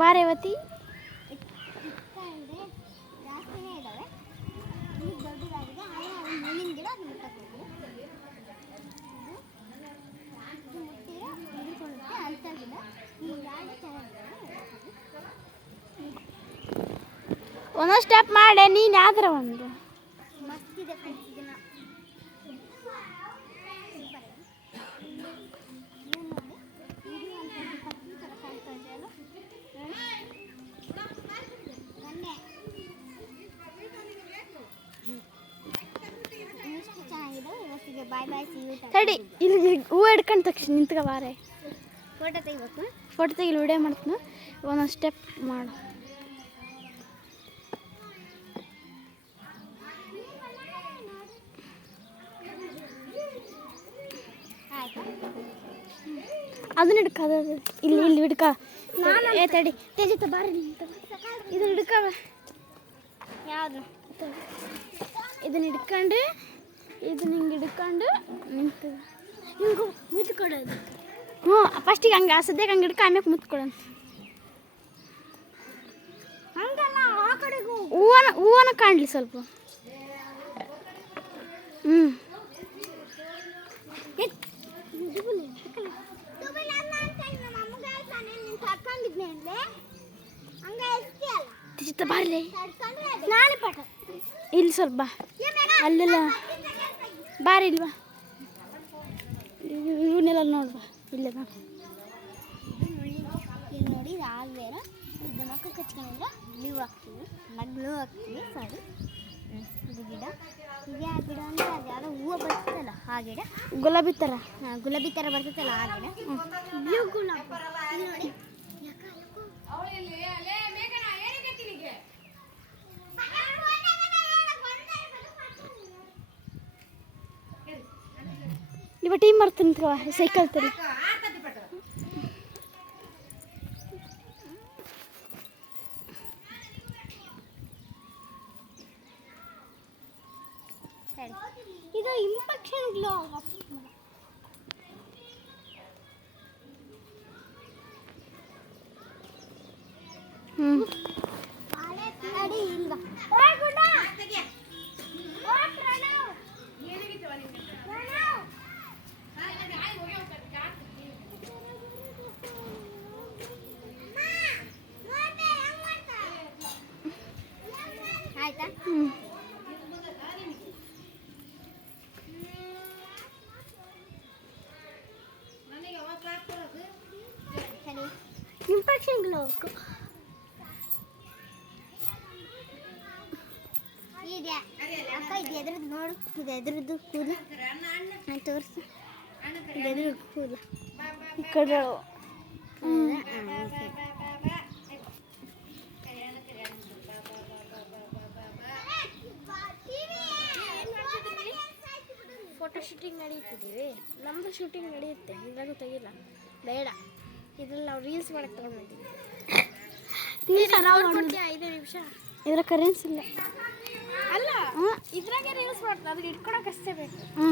ಬಾರೇವತಿ ಜಾಸ್ತಿನೇ ಇದ್ದಾವೆ ಈಗ ದೊಡ್ಡದಾಗಿದೆ ಆದರೆ ಅದು ಮುಳ್ಳಿನ ಗಿಡ ಅದು ಮುಟ್ಟಕ್ಕೆ ಮುಟ್ಟಿದ್ರೆ ಹಿಡ್ಕೊಳ್ಳುತ್ತೆ ಅಂತ ಗಿಡ ಈ ಎರಡು ಚೆನ್ನಾಗಿದೆ ಒಂದೊಂದು ಸ್ಟೆಪ್ ಮಾಡೆ ನೀನು ಯಾವ್ದಾರ ಒಂದು ಮಸ್ತಿದೆ ಫ್ರೆಂಡ್ಸ್ ಇದನ್ನ ಬಾಯ್ ಬಾಯ್ ಸಿ ಯು ತಡಿ ಇಲ್ಲಿ ಹೂವು ಹಿಡ್ಕೊಂಡು ತಕ್ಷಣ ನಿಂತ್ಕೊ ಬಾರೆ ಫೋಟೋ ತೆಗಿಬೇಕು ಫೋಟೋ ತೆಗಿಲಿ ವಿಡಿಯೋ ಮಾಡ್ತೀನಿ ಒಂದೊಂದು ಸ್ಟೆಪ್ ಮಾಡು ಅದನ್ನ ಹಿಡ್ಕ ಇಲ್ಲಿ ಇಲ್ಲಿ ಹಿಡ್ಕ ಏ ತಡಿ ತೇಜಿತ ಬಾರಿ ಇದನ್ನ ಹಿಡ್ಕವ ಯಾವುದು ಇದನ್ನ ಹಿಡ್ಕೊಂಡು ಇದನ್ನ ಹಿಂಗೆ ಹಿಡ್ಕೊಂಡು ನಿಂತು ಹಿಂಗೆ ಮುತ್ತು ಕೊಡೋದು ಹ್ಞೂ ಫಸ್ಟಿಗೆ ಹಂಗೆ ಸದ್ಯಕ್ಕೆ ಹಂಗೆ ಹಿಡ್ಕ ಆಮ್ಯಾಕೆ ಮುತ್ತು ಕೊಡೋಣ ಹಂಗಲ್ಲ ಆ ಕಡೆಗೂ ಹೂವನ ಕಾಣಲಿ ಸ್ವಲ್ಪ ಹ್ಞೂ ಬಾರ್ಲಿ ಇಲ್ಲಿ ಸ್ವಲ್ಪ ಅಲ್ಲೆಲ್ಲ ಬಾರಿ ಇಲ್ವಾ ಇವನ್ನೆಲ್ಲ ನೋಡ್ಬಾ ಇಲ್ಲೇ ಬಾ ಇಲ್ಲಿ ನೋಡಿ ಇದು ಆಗಬೇಡ ಇದು ಮಕ್ಕ ಕಚ್ಕೊಂಡ್ರೆ ಬ್ಲೂ ಹಾಕ್ತೀವಿ ಬ್ಲೂ ಹಾಕ್ತೀವಿ ಸಾರಿ ಇದು ಗಿಡ ಇದೇ ಆ ಗಿಡ ಅಂದರೆ ಅದು ಯಾರೋ ಹೂವು ಬರ್ತದಲ್ಲ ಆ ಗಿಡ ಗುಲಾಬಿ ಥರ ಗುಲಾಬಿ ಥರ ಬರ್ತದಲ್ಲ ಆ ಗಿಡ ಬ್ಲೂ ಗುಲಾಬಿ ನೋಡಿ ಇವ ಟೀಮ್ ಮಾಡ್ತೀನಿ ಸೈಕಲ್ ತರ ಇದು ಇನ್ಫೆಕ್ಷನ್ ಗ್ಲೋ ಅಡಿ ಇಲ್ವಾ ಆಯ್ತಾ ಇನ್ಫೆಕ್ಷನ್ ಗ್ಲೋ ಇದೆ ಅಕ್ಕ ಇದು ಎದ್ರದ್ದು ನೋಡು ಇದು ಎದ್ರದ್ದು ಕೂದಲು ತೋರಿಸು ಇದು ಎದ್ರದ್ದು ಕೂದಲು ಈ ಕಡೆ ಫೋಟೋ ಶೂಟಿಂಗ್ ನಡೀತಿದ್ದೀವಿ ನಮ್ಮದು ಶೂಟಿಂಗ್ ನಡೆಯುತ್ತೆ ಇದ್ರಾಗ ತೆಗಿಲ್ಲ ಬೇಡ ಇದ್ರಲ್ಲಿ ನಾವು ರೀಲ್ಸ್ ಮಾಡಕ್ಕೆ ತೊಗೊಂಡಿದ್ದೀವಿ 5 ನಿಮಿಷ ಇದರ ಕರೆನ್ಸ್ ಇಲ್ಲ ಅಲ್ಲ ಇದ್ರಾಗೆ ರೀಲ್ಸ್ ಮಾಡ್ತಾರೆ ಅದಕ್ಕೆ ಇಟ್ಕೊಳಕ್ಕೆ ಅಷ್ಟೇ ಬೇಕು ಹ್ಞೂ